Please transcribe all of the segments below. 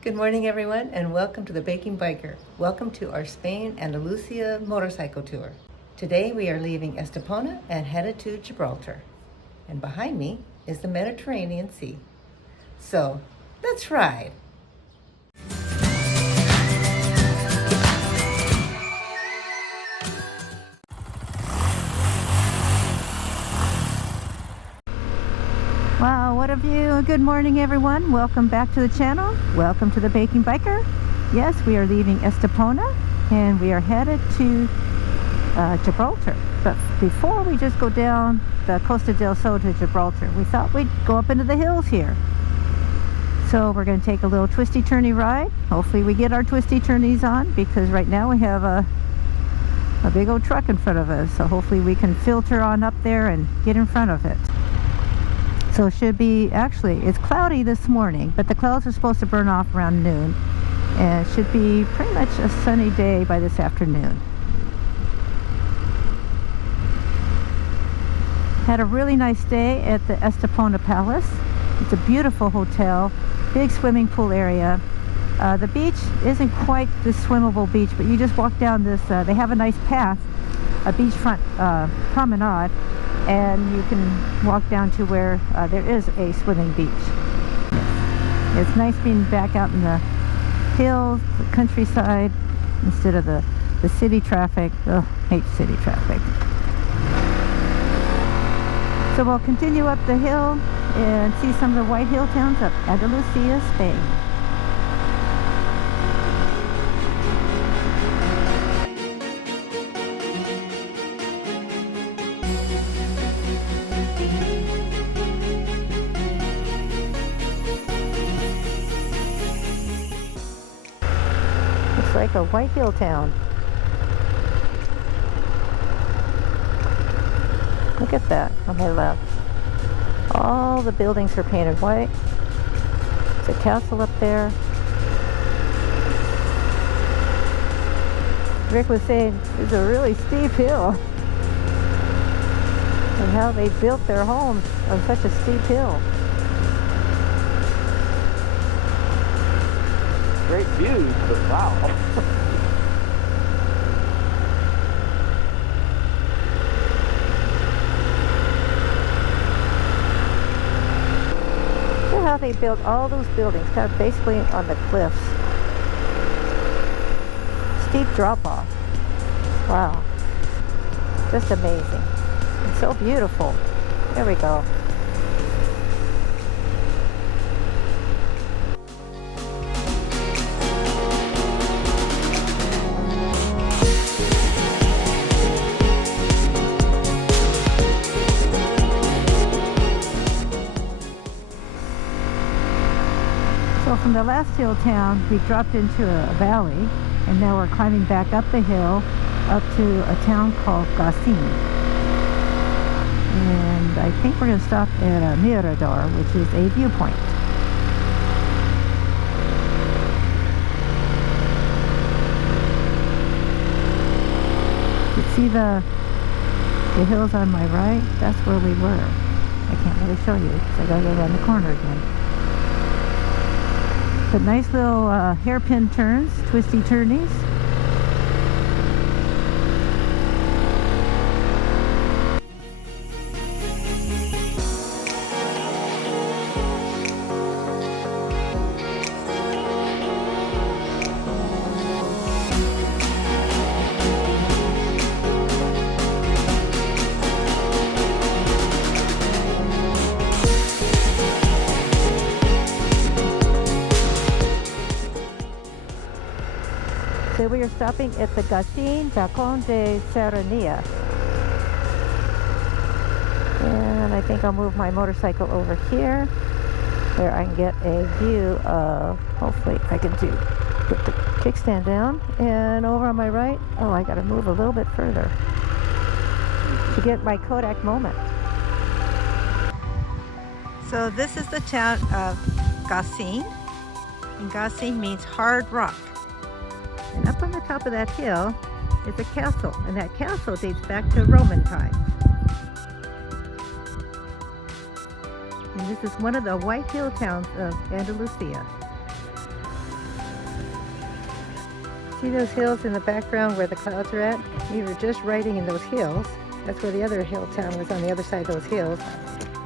Good morning, everyone, and welcome to the Baking Biker. Welcome to our Spain Andalucia motorcycle tour. Today we are leaving Estapona and headed to Gibraltar. And behind me is the Mediterranean Sea. So, let's ride! Wow, what a view! Good morning, everyone. Welcome back to the channel. Welcome to the Baking Biker. Yes, we are leaving Estapona and we are headed to Gibraltar. But before we just go down the Costa del Sol to Gibraltar, we thought we'd go up into the hills here. So we're going to take a little twisty-turny ride. Hopefully we get our twisty-turnies on, because right now we have a big old truck in front of us. So hopefully we can filter on up there and get in front of it. So it should be, actually, it's cloudy this morning, but the clouds are supposed to burn off around noon. And it should be pretty much a sunny day by this afternoon. Had a really nice day at the Estapona Palace. It's a beautiful hotel, big swimming pool area. The beach isn't quite this swimmable beach, but you just walk down this, they have a nice path, a beachfront promenade, and you can walk down to where there is a swimming beach. It's nice being back out in the hills, the countryside, instead of the city traffic. Ugh, hate city traffic. So we'll continue up the hill and see some of the white hill towns of Andalucia, Spain. Looks like a white hill town. Look at that on my left. All the buildings are painted white. There's a castle up there. Rick was saying it's a really steep hill. And how they built their homes on such a steep hill. Great views, but wow. Look how they built all those buildings, kind of basically on the cliffs. Steep drop off. Wow. Just amazing. It's so beautiful. There we go. So from the last hill town, we dropped into a valley, and now we're climbing back up the hill up to a town called Gaucin. And I think we're going to stop at a mirador, which is a viewpoint. You see the hills on my right? That's where we were. I can't really show you because I got to go around the corner again. But nice little hairpin turns, twisty turnies. So we are stopping at the Gaucin and San Martin. And I think I'll move my motorcycle over here where I can get a view of, hopefully I can put the kickstand down. And over on my right, oh, I gotta move a little bit further to get my Kodak moment. So this is the town of Gaucin, and Gaucin means hard rock. And up on the top of that hill is a castle, and that castle dates back to Roman times. And this is one of the white hill towns of Andalucia. See those hills in the background where the clouds are at? We were just riding in those hills. That's where the other hill town was, on the other side of those hills.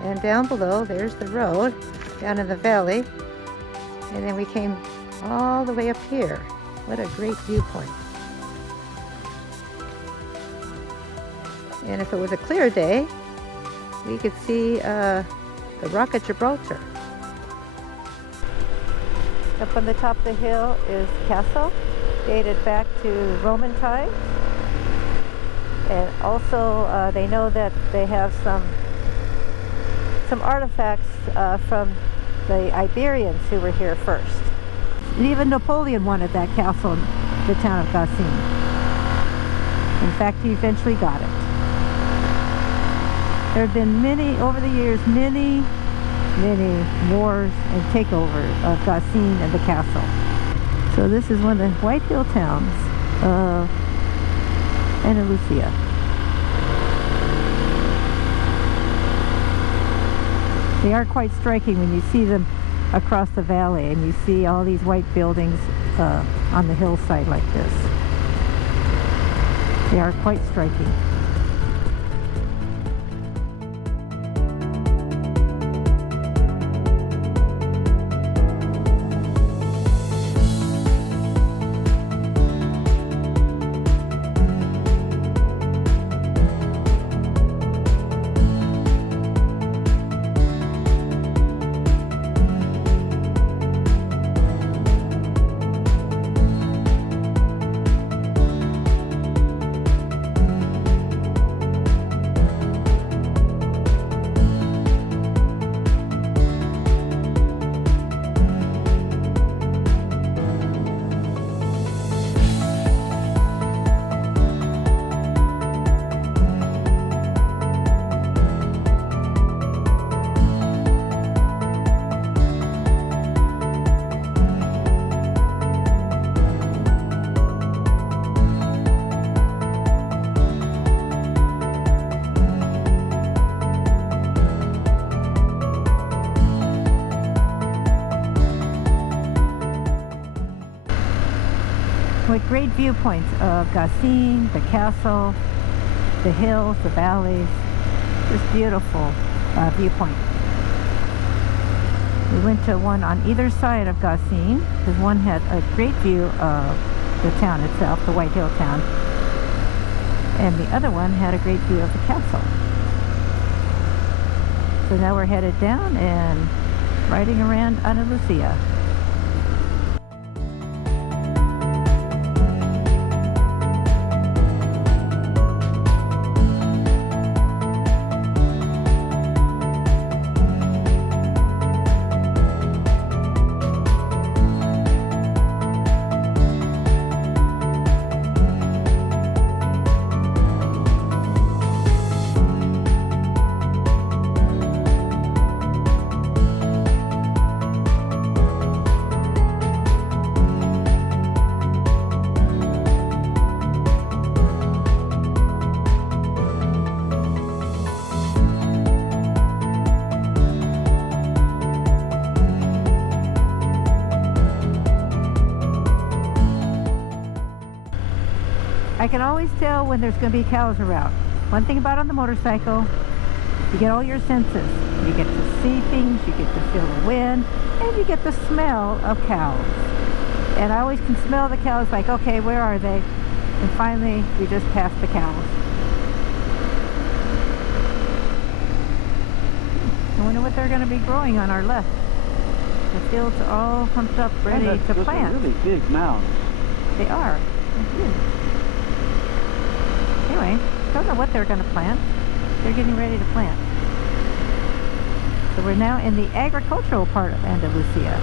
And down below, there's the road down in the valley. And then we came all the way up here. What a great viewpoint. And if it was a clear day, we could see the rock at Gibraltar. Up on the top of the hill is the castle, dated back to Roman times. And also they know that they have some artifacts from the Iberians who were here first. And even Napoleon wanted that castle in the town of Gaucin. In fact, he eventually got it. There have been many, over the years, many wars and takeovers of Gaucin and the castle. So this is one of the white hill towns of Andalucia. They are quite striking when you see them across the valley and you see all these white buildings on the hillside like this. They are quite striking. What great viewpoints of Gaucin, the castle, the hills, the valleys. Just beautiful viewpoint. We went to one on either side of Gaucin because one had a great view of the town itself, the White Hill town, and the other one had a great view of the castle. So now we're headed down and riding around Andalucia. I can always tell when there's going to be cows around. One thing about on the motorcycle, you get all your senses. You get to see things, you get to feel the wind, and you get the smell of cows. And I always can smell the cows like, okay, where are they? And finally, we just passed the cows. I wonder what they're going to be growing on our left. The fields are all humped up, ready to plant. Those are really big mounds. They are. They're huge. Anyway, don't know what they're going to plant. They're getting ready to plant. So we're now in the agricultural part of Andalucia.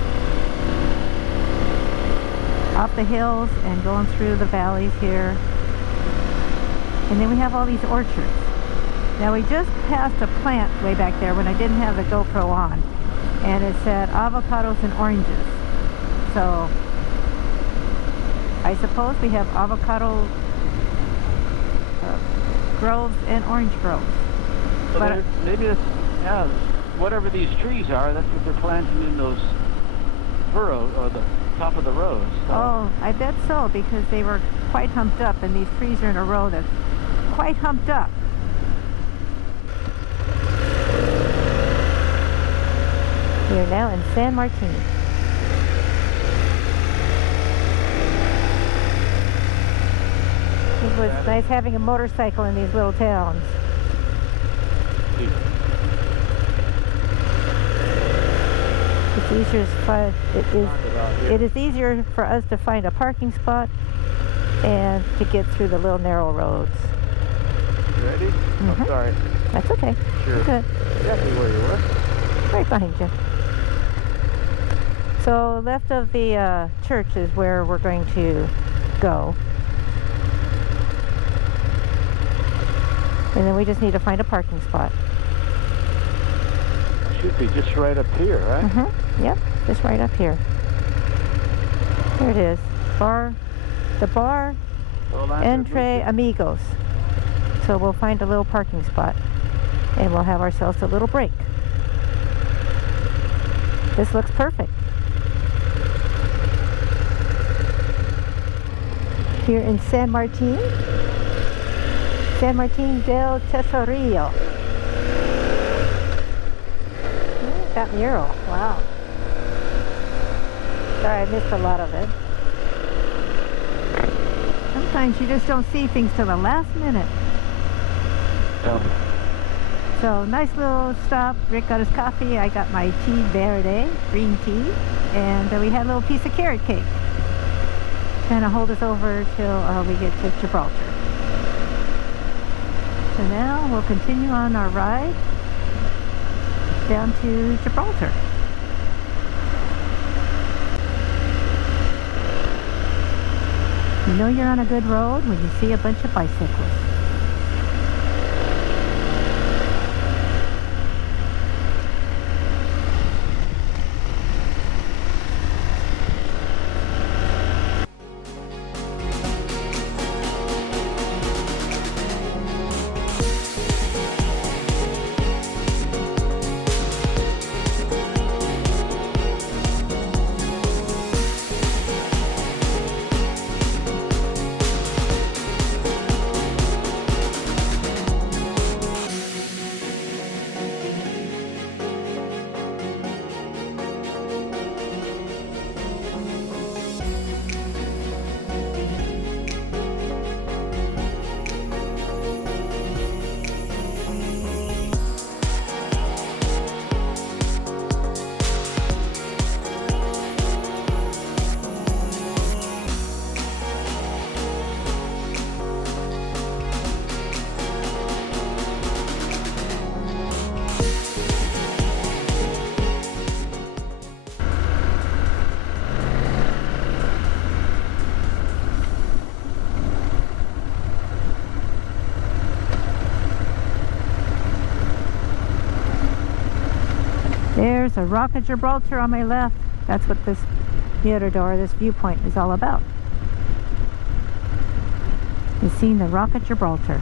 Up the hills and going through the valleys here. And then we have all these orchards. Now we just passed a plant way back there when I didn't have the GoPro on. And it said avocados and oranges. So I suppose we have avocado groves and orange groves. But maybe it's, yeah, whatever these trees are, that's what they're planting in those furrows, or the top of the rows. So. Oh, I bet so, because they were quite humped up, and these trees are in a row that's quite humped up. We are now in San Martin. It was nice having a motorcycle in these little towns. It's easier to find, it is easier for us to find a parking spot and to get through the little narrow roads. You ready? Mm-hmm. Oh, sorry. That's okay. Sure. Good. Exactly where you were. Right behind you. So left of the church is where we're going to go. And then we just need to find a parking spot. Should be just right up here, right? Mm-hmm. Yep, just right up here. There it is. The bar Entre Amigos. So we'll find a little parking spot and we'll have ourselves a little break. This looks perfect. Here in San Martin del Tesorillo. That mural, wow. Sorry, I missed a lot of it. Sometimes you just don't see things till the last minute. Oh. So, nice little stop. Rick got his coffee, I got my tea verde, green tea, and we had a little piece of carrot cake. Kind of hold us over till we get to Gibraltar. So now we'll continue on our ride down to Gibraltar. You know you're on a good road when you see a bunch of bicyclists. There's a Rock of Gibraltar on my left. That's what this mirador, this viewpoint is all about. Is seeing the Rock of Gibraltar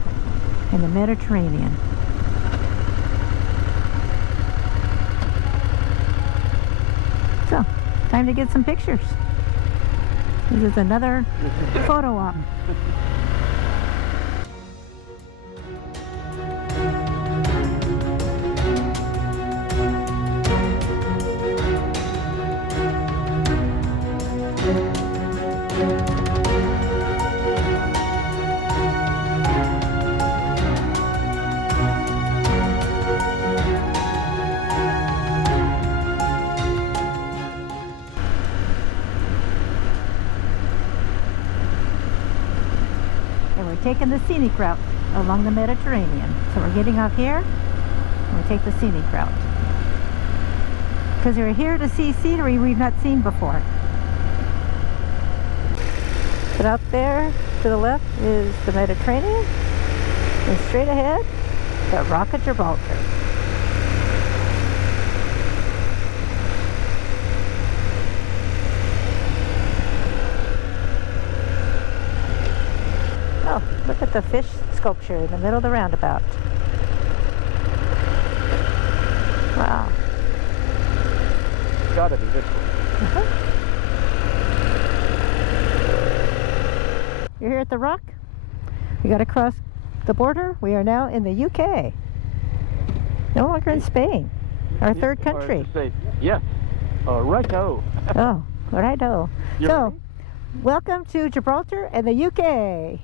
in the Mediterranean. So, time to get some pictures. This is another photo op. Taking the scenic route along the Mediterranean. So we're getting off here and we take the scenic route. Because we're here to see scenery we've not seen before. But out there to the left is the Mediterranean, and straight ahead, the Rock of Gibraltar. Oh, look at the fish sculpture in the middle of the roundabout. Wow. It's gotta be this one. here at the Rock. We got to cross the border. We are now in the UK. No longer in Spain, our third country. Say, yes, righto. Oh, righto. You're So, ready? welcome to Gibraltar and the UK.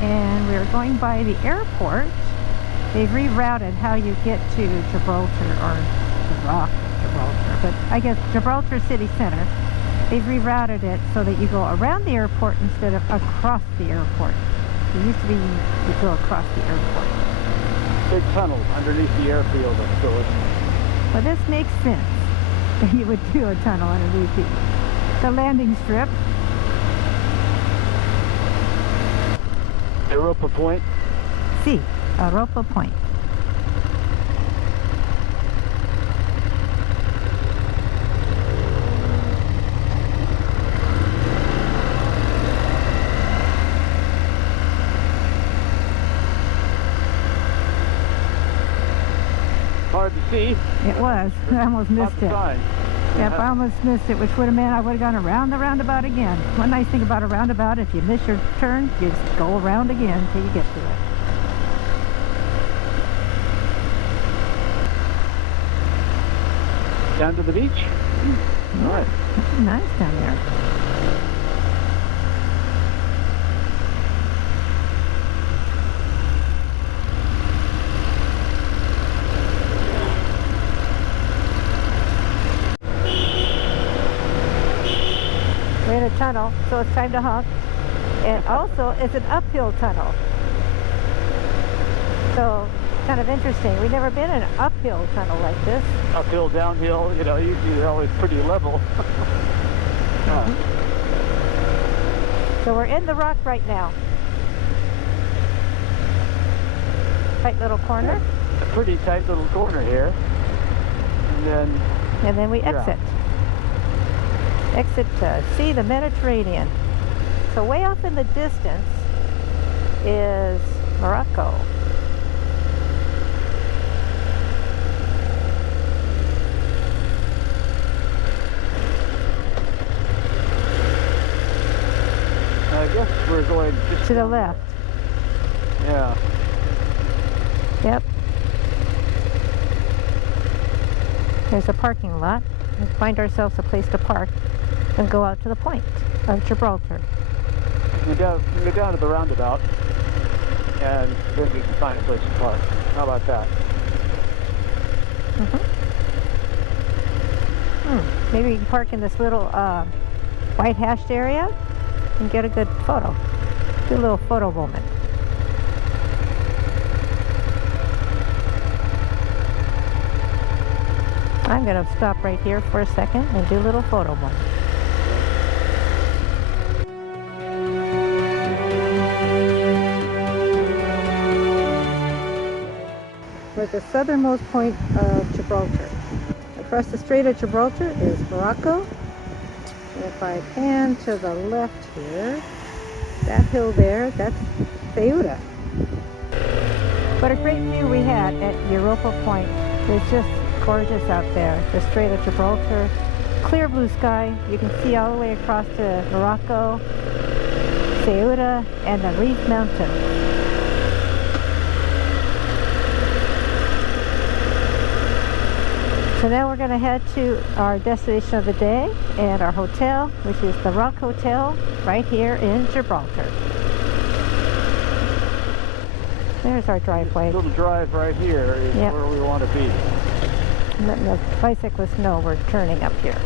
And we're going by the airport. They've rerouted how you get to Gibraltar, or the Rock of Gibraltar, but I guess Gibraltar City Center. They've rerouted it so that you go around the airport instead of across the airport. It used to be you go across the airport. Big tunnel underneath the airfield, of course. Well, this makes sense. You would do a tunnel underneath the landing strip. Europa Point. Sí, Europa Point. Hard to see. It was. I almost missed it. Sign. Yep, I almost missed it, which would have meant I would have gone around the roundabout again. One nice thing about a roundabout, if you miss your turn, you just go around again until you get to it. Down to the beach. Yeah. All right. Nice down there. We're in a tunnel, so it's time to honk. And also, it's an uphill tunnel. So, kind of interesting. We've never been in an uphill tunnel like this. Uphill, downhill, you know, usually they're always pretty level. So we're in the Rock right now. Tight little corner. A pretty tight little corner here. And then We exit. Exit to see the Mediterranean. So way off in the distance is Morocco. I guess we're going just To the left. Yeah. Yep. There's a parking lot. We find ourselves a place to park and go out to the point of Gibraltar. We go down to the roundabout, and then we can find a place to park. How about that? Maybe we can park in this little white hashed area and get a good photo. Do a little photo moment. I'm going to stop right here for a second and do a little photo moment. We're at the southernmost point of Gibraltar. Across the Strait of Gibraltar is Morocco. And if I pan to the left here, that hill there, that's Ceuta. What a great view we had at Europa Point. It was just gorgeous out there. The Strait of Gibraltar, clear blue sky. You can see all the way across to Morocco, Ceuta, and the Reef Mountains. So now we're going to head to our destination of the day and our hotel, which is the Rock Hotel right here in Gibraltar. There's our driveway. This little drive right here is where we want to be. Letting the bicyclists know we're turning up here.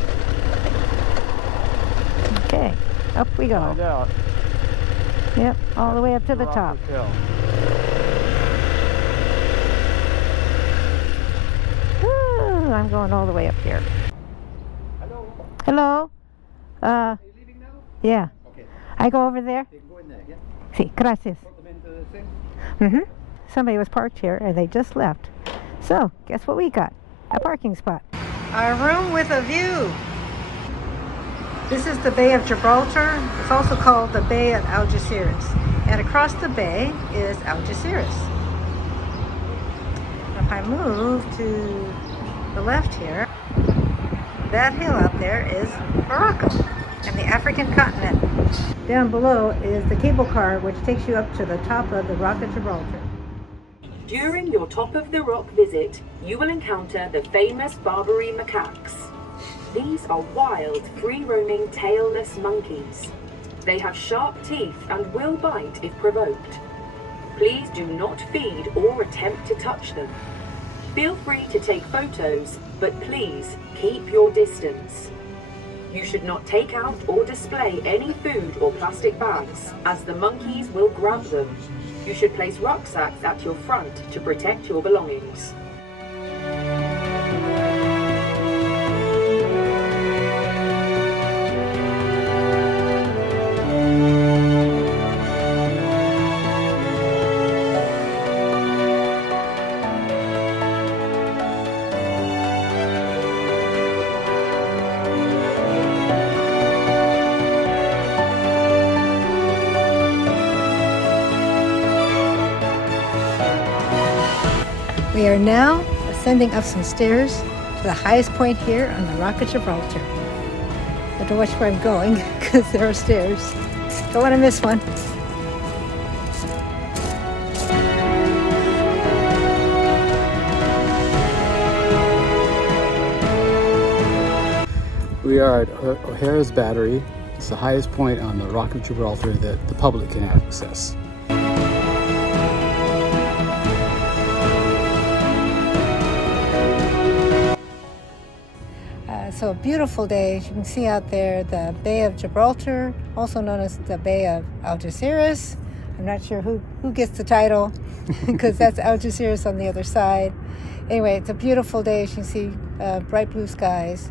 Okay, up we go. Find out. Yep, all the way up to the top. Hotel. Woo, I'm going all the way up here. Hello. Hello. Are you leaving now? Yeah. Okay. I go over there. You can go in there, yeah? Sí, gracias. Put them into the thing. Somebody was parked here and they just left. So, guess what we got? A parking spot. Our room with a view. This is the Bay of Gibraltar. It's also called the Bay of Algeciras. And across the bay is Algeciras. If I move to the left here, that hill out there is Morocco. and the African continent. Down below is the cable car, which takes you up to the top of the Rock of Gibraltar. During your Top of the Rock visit, you will encounter the famous Barbary macaques. These are wild, free-roaming, tailless monkeys. They have sharp teeth and will bite if provoked. Please do not feed or attempt to touch them. Feel free to take photos, but please keep your distance. You should not take out or display any food or plastic bags, as the monkeys will grab them. You should place rucksacks at your front to protect your belongings. We are now ascending up some stairs to the highest point here on the Rock of Gibraltar. I have to watch where I'm going because there are stairs. Don't want to miss one. We are at O'Hara's Battery. It's the highest point on the Rock of Gibraltar that the public can access. So a beautiful day. As you can see out there, the Bay of Gibraltar, also known as the Bay of Algeciras. I'm not sure who gets the title because that's Algeciras on the other side. Anyway, it's a beautiful day. As you can see, bright blue skies,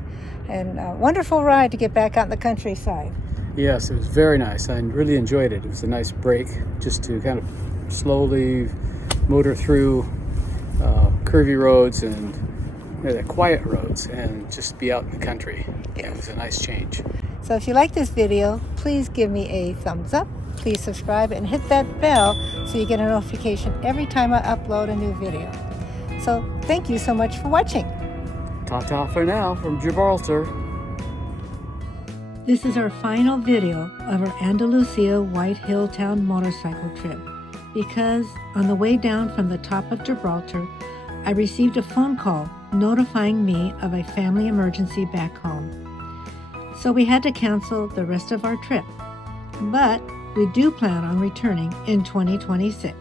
and a wonderful ride to get back out in the countryside. Yes, it was very nice. I really enjoyed it. It was a nice break just to kind of slowly motor through curvy roads and quiet roads and just be out in the country. Yes. It was a nice change. So if you like this video, please give me a thumbs up. Please subscribe and hit that bell so you get a notification every time I upload a new video. So thank you so much for watching. Ta-ta for now from Gibraltar. This is our final video of our Andalucia White Hill Town motorcycle trip, because on the way down from the top of Gibraltar, I received a phone call notifying me of a family emergency back home. So we had to cancel the rest of our trip, but we do plan on returning in 2026.